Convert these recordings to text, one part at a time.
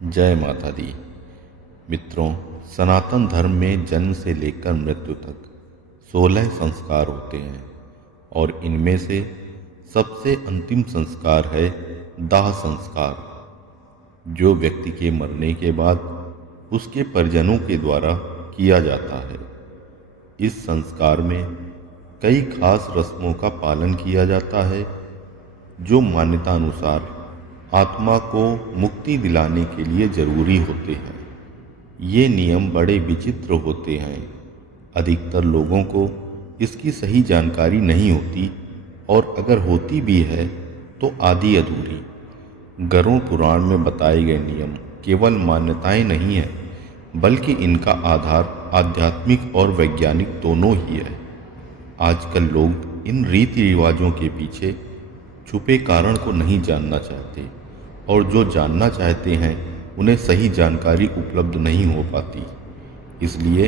जय माता दी। मित्रों, सनातन धर्म में जन्म से लेकर मृत्यु तक 16 संस्कार होते हैं और इनमें से सबसे अंतिम संस्कार है दाह संस्कार, जो व्यक्ति के मरने के बाद उसके परिजनों के द्वारा किया जाता है। इस संस्कार में कई खास रस्मों का पालन किया जाता है, जो मान्यता अनुसार आत्मा को मुक्ति दिलाने के लिए जरूरी होते हैं। ये नियम बड़े विचित्र होते हैं। अधिकतर लोगों को इसकी सही जानकारी नहीं होती और अगर होती भी है तो आधी अधूरी। गरुड़ पुराण में बताए गए नियम केवल मान्यताएं नहीं हैं, बल्कि इनका आधार आध्यात्मिक और वैज्ञानिक दोनों ही है। आजकल लोग इन रीति रिवाजों के पीछे छुपे कारण को नहीं जानना चाहते और जो जानना चाहते हैं उन्हें सही जानकारी उपलब्ध नहीं हो पाती। इसलिए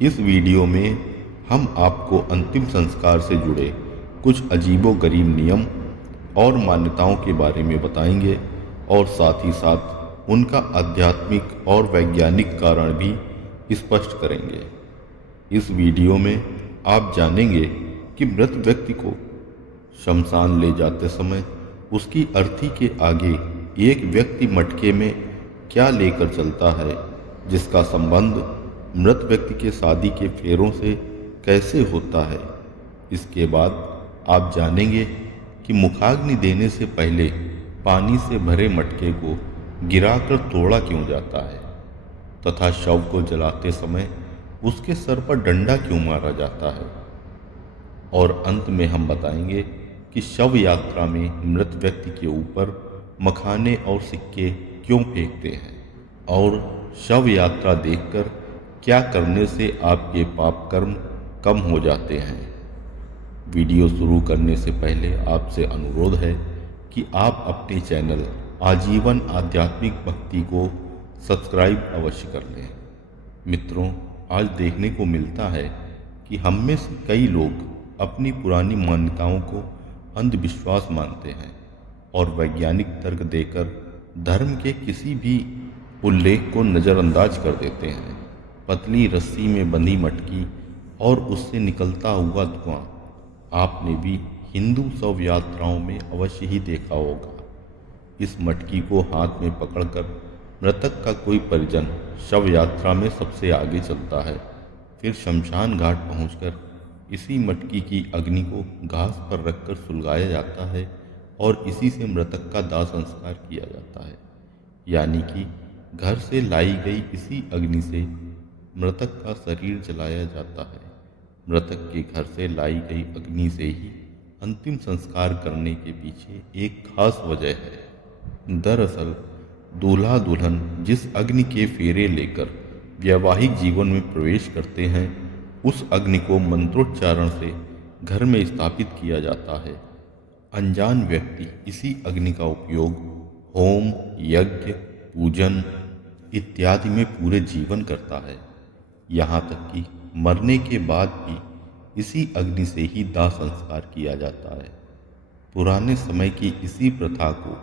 इस वीडियो में हम आपको अंतिम संस्कार से जुड़े कुछ अजीबोगरीब नियम और मान्यताओं के बारे में बताएंगे और साथ ही साथ उनका आध्यात्मिक और वैज्ञानिक कारण भी स्पष्ट करेंगे। इस वीडियो में आप जानेंगे कि मृत व्यक्ति को शमशान ले जाते समय उसकी अर्थी के आगे एक व्यक्ति मटके में क्या लेकर चलता है, जिसका संबंध मृत व्यक्ति के शादी के फेरों से कैसे होता है। इसके बाद आप जानेंगे कि मुखाग्नि देने से पहले पानी से भरे मटके को गिराकर तोड़ा क्यों जाता है तथा शव को जलाते समय उसके सर पर डंडा क्यों मारा जाता है। और अंत में हम बताएंगे कि शव यात्रा में मृत व्यक्ति के ऊपर मखाने और सिक्के क्यों फेंकते हैं और शव यात्रा देखकर क्या करने से आपके पाप कर्म कम हो जाते हैं। वीडियो शुरू करने से पहले आपसे अनुरोध है कि आप अपने चैनल आजीवन आध्यात्मिक भक्ति को सब्सक्राइब अवश्य कर लें। मित्रों, आज देखने को मिलता है कि हम में से कई लोग अपनी पुरानी मान्यताओं को अंधविश्वास मानते हैं और वैज्ञानिक तर्क देकर धर्म के किसी भी उल्लेख को नज़रअंदाज कर देते हैं। पतली रस्सी में बंधी मटकी और उससे निकलता हुआ धुआं आपने भी हिंदू शव यात्राओं में अवश्य ही देखा होगा। इस मटकी को हाथ में पकड़कर मृतक का कोई परिजन शव यात्रा में सबसे आगे चलता है। फिर शमशान घाट पहुंचकर इसी मटकी की अग्नि को घास पर रखकर सुलगाया जाता है और इसी से मृतक का दाह संस्कार किया जाता है। यानी कि घर से लाई गई इसी अग्नि से मृतक का शरीर जलाया जाता है। मृतक के घर से लाई गई अग्नि से ही अंतिम संस्कार करने के पीछे एक खास वजह है। दरअसल दूल्हा दुल्हन जिस अग्नि के फेरे लेकर वैवाहिक जीवन में प्रवेश करते हैं, उस अग्नि को मंत्रोच्चारण से घर में स्थापित किया जाता है। अनजान व्यक्ति इसी अग्नि का उपयोग होम, यज्ञ, पूजन इत्यादि में पूरे जीवन करता है। यहाँ तक कि मरने के बाद भी इसी अग्नि से ही दाह संस्कार किया जाता है। पुराने समय की इसी प्रथा को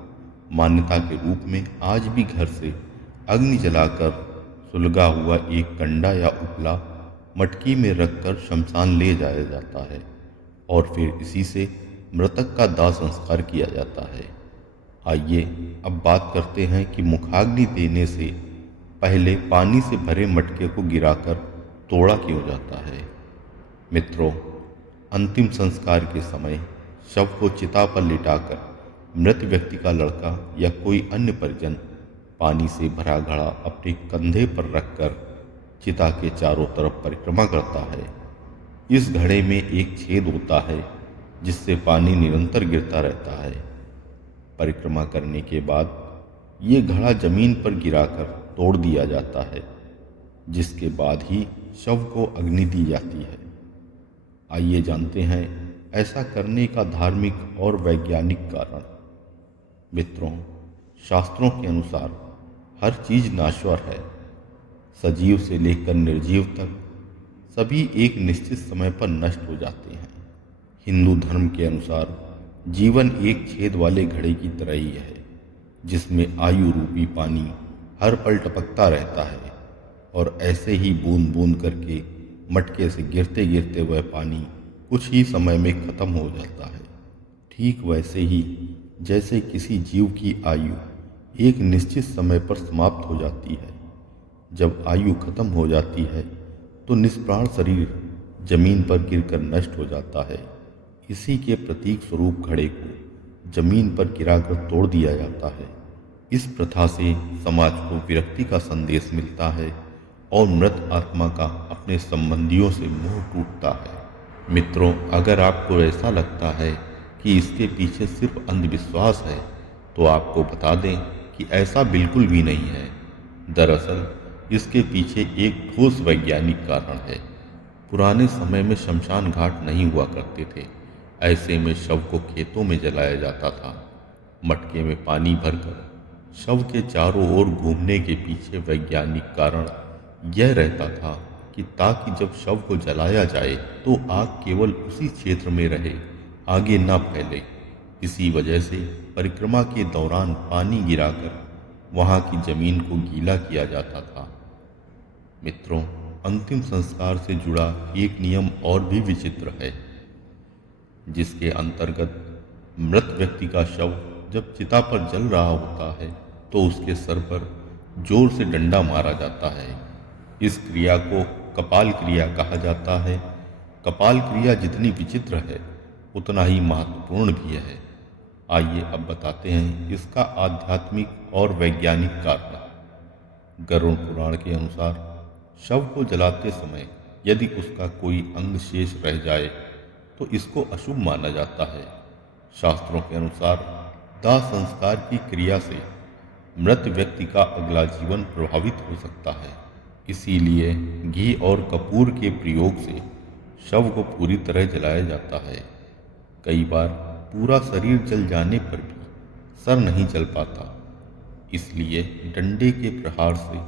मान्यता के रूप में आज भी घर से अग्नि जलाकर सुलगा हुआ एक कंडा या उपला मटकी में रखकर शमशान ले जाया जाता है और फिर इसी से मृतक का दाह संस्कार किया जाता है। आइए अब बात करते हैं कि मुखाग्नि देने से पहले पानी से भरे मटके को गिराकर तोड़ा क्यों जाता है। मित्रों, अंतिम संस्कार के समय शव को चिता पर लिटाकर मृत व्यक्ति का लड़का या कोई अन्य परिजन पानी से भरा घड़ा अपने कंधे पर रखकर चिता के चारों तरफ परिक्रमा करता है। इस घड़े में एक छेद होता है जिससे पानी निरंतर गिरता रहता है। परिक्रमा करने के बाद ये घड़ा जमीन पर गिराकर तोड़ दिया जाता है, जिसके बाद ही शव को अग्नि दी जाती है। आइए जानते हैं ऐसा करने का धार्मिक और वैज्ञानिक कारण। मित्रों, शास्त्रों के अनुसार हर चीज नाश्वर है। सजीव से लेकर निर्जीव तक सभी एक निश्चित समय पर नष्ट हो जाते हैं। हिंदू धर्म के अनुसार जीवन एक छेद वाले घड़े की तरह ही है, जिसमें आयु रूपी पानी हर पल टपकता रहता है और ऐसे ही बूंद बूंद करके मटके से गिरते गिरते वह पानी कुछ ही समय में खत्म हो जाता है। ठीक वैसे ही जैसे किसी जीव की आयु एक निश्चित समय पर समाप्त हो जाती है। जब आयु खत्म हो जाती है तो निष्प्राण शरीर जमीन पर गिरकर नष्ट हो जाता है। इसी के प्रतीक स्वरूप घड़े को जमीन पर गिराकर तोड़ दिया जाता है। इस प्रथा से समाज को विरक्ति का संदेश मिलता है और मृत आत्मा का अपने संबंधियों से मोह टूटता है। मित्रों, अगर आपको ऐसा लगता है कि इसके पीछे सिर्फ अंधविश्वास है तो आपको बता दें कि ऐसा बिल्कुल भी नहीं है। दरअसल इसके पीछे एक ठोस वैज्ञानिक कारण है। पुराने समय में शमशान घाट नहीं हुआ करते थे। ऐसे में शव को खेतों में जलाया जाता था। मटके में पानी भरकर शव के चारों ओर घूमने के पीछे वैज्ञानिक कारण यह रहता था कि ताकि जब शव को जलाया जाए तो आग केवल उसी क्षेत्र में रहे, आगे न फैले। इसी वजह से परिक्रमा के दौरान पानी गिराकर वहां की जमीन को गीला किया जाता था। मित्रों, अंतिम संस्कार से जुड़ा एक नियम और भी विचित्र है, जिसके अंतर्गत मृत व्यक्ति का शव जब चिता पर जल रहा होता है तो उसके सर पर जोर से डंडा मारा जाता है। इस क्रिया को कपाल क्रिया कहा जाता है। कपाल क्रिया जितनी विचित्र है उतना ही महत्वपूर्ण भी है। आइए अब बताते हैं इसका आध्यात्मिक और वैज्ञानिक कारण। गरुड़ पुराण के अनुसार शव को जलाते समय यदि उसका कोई अंग शेष रह जाए तो इसको अशुभ माना जाता है। शास्त्रों के अनुसार दाह संस्कार की क्रिया से मृत व्यक्ति का अगला जीवन प्रभावित हो सकता है। इसीलिए घी और कपूर के प्रयोग से शव को पूरी तरह जलाया जाता है। कई बार पूरा शरीर जल जाने पर भी सर नहीं जल पाता, इसलिए डंडे के प्रहार से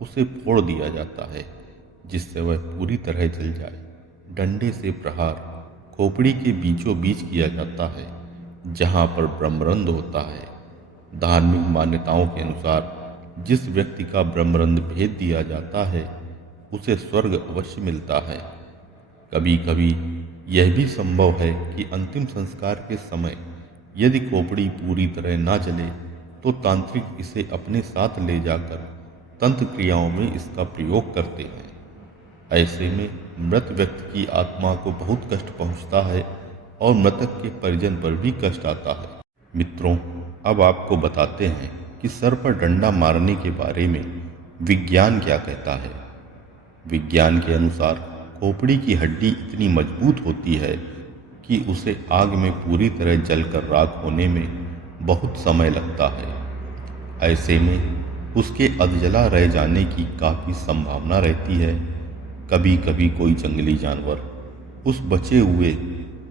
उसे फोड़ दिया जाता है जिससे वह पूरी तरह जल जाए। डंडे से प्रहार खोपड़ी के बीचों बीच किया जाता है जहाँ पर ब्रह्मरंध्र होता है। धार्मिक मान्यताओं के अनुसार जिस व्यक्ति का ब्रह्मरंध्र भेद दिया जाता है उसे स्वर्ग अवश्य मिलता है। कभी कभी यह भी संभव है कि अंतिम संस्कार के समय यदि खोपड़ी पूरी तरह ना जले तो तांत्रिक इसे अपने साथ ले जाकर तंत्र क्रियाओं में इसका प्रयोग करते हैं। ऐसे में मृत व्यक्ति की आत्मा को बहुत कष्ट पहुंचता है और मृतक के परिजन पर भी कष्ट आता है। मित्रों, अब आपको बताते हैं कि सर पर डंडा मारने के बारे में विज्ञान क्या कहता है। विज्ञान के अनुसार खोपड़ी की हड्डी इतनी मजबूत होती है कि उसे आग में पूरी तरह जलकर राख होने में बहुत समय लगता है। ऐसे में उसके अधजला रह जाने की काफ़ी संभावना रहती है। कभी कभी कोई जंगली जानवर उस बचे हुए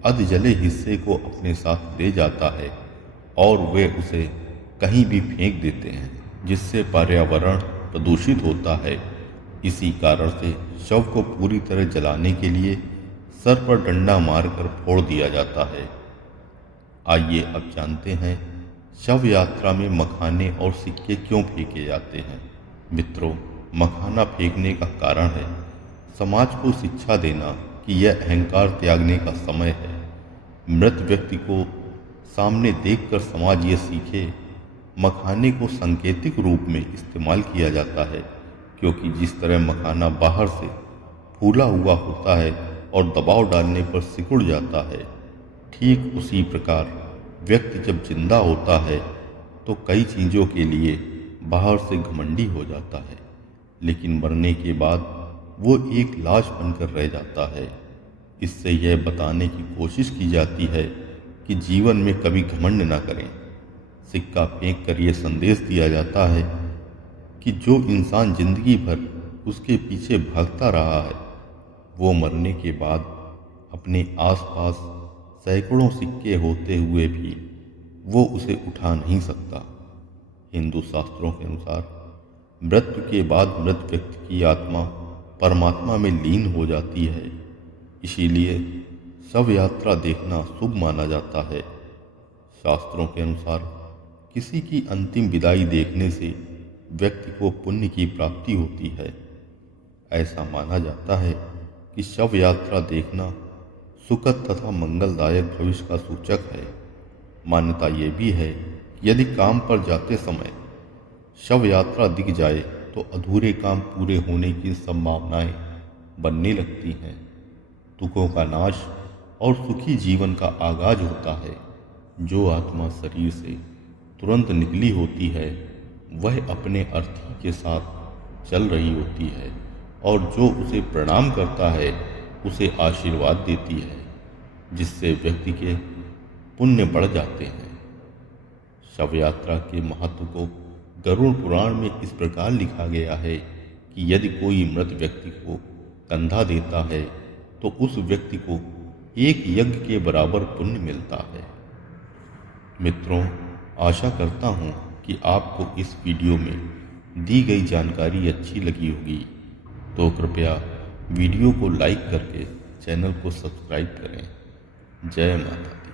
अधजले हिस्से को अपने साथ ले जाता है और वे उसे कहीं भी फेंक देते हैं, जिससे पर्यावरण प्रदूषित होता है। इसी कारण से शव को पूरी तरह जलाने के लिए सर पर डंडा मारकर फोड़ दिया जाता है। आइए अब जानते हैं शव यात्रा में मखाने और सिक्के क्यों फेंके जाते हैं। मित्रों, मखाना फेंकने का कारण है समाज को शिक्षा देना कि यह अहंकार त्यागने का समय है। मृत व्यक्ति को सामने देखकर समाज ये सीखे। मखाने को सांकेतिक रूप में इस्तेमाल किया जाता है क्योंकि जिस तरह मखाना बाहर से फूला हुआ होता है और दबाव डालने पर सिकुड़ जाता है, ठीक उसी प्रकार व्यक्ति जब जिंदा होता है तो कई चीज़ों के लिए बाहर से घमंडी हो जाता है, लेकिन मरने के बाद वो एक लाश बनकर रह जाता है। इससे यह बताने की कोशिश की जाती है कि जीवन में कभी घमंड ना करें। सिक्का फेंक कर यह संदेश दिया जाता है कि जो इंसान जिंदगी भर उसके पीछे भागता रहा है वो मरने के बाद अपने आसपास सैकड़ों सिक्के होते हुए भी वो उसे उठा नहीं सकता। हिंदू शास्त्रों के अनुसार मृत्यु के बाद मृत व्यक्ति की आत्मा परमात्मा में लीन हो जाती है, इसीलिए शव यात्रा देखना शुभ माना जाता है। शास्त्रों के अनुसार किसी की अंतिम विदाई देखने से व्यक्ति को पुण्य की प्राप्ति होती है। ऐसा माना जाता है कि शव यात्रा देखना सुखद तथा मंगलदायक भविष्य का सूचक है। मान्यता ये भी है कि यदि काम पर जाते समय शव यात्रा दिख जाए तो अधूरे काम पूरे होने की संभावनाएं बनने लगती हैं। दुखों का नाश और सुखी जीवन का आगाज होता है। जो आत्मा शरीर से तुरंत निकली होती है वह अपने अर्थी के साथ चल रही होती है और जो उसे प्रणाम करता है उसे आशीर्वाद देती है, जिससे व्यक्ति के पुण्य बढ़ जाते हैं। शव यात्रा के महत्व को गरुड़ पुराण में इस प्रकार लिखा गया है कि यदि कोई मृत व्यक्ति को कंधा देता है तो उस व्यक्ति को एक यज्ञ के बराबर पुण्य मिलता है। मित्रों, आशा करता हूँ कि आपको इस वीडियो में दी गई जानकारी अच्छी लगी होगी, तो कृपया वीडियो को लाइक करके चैनल को सब्सक्राइब करें। जय माता दी।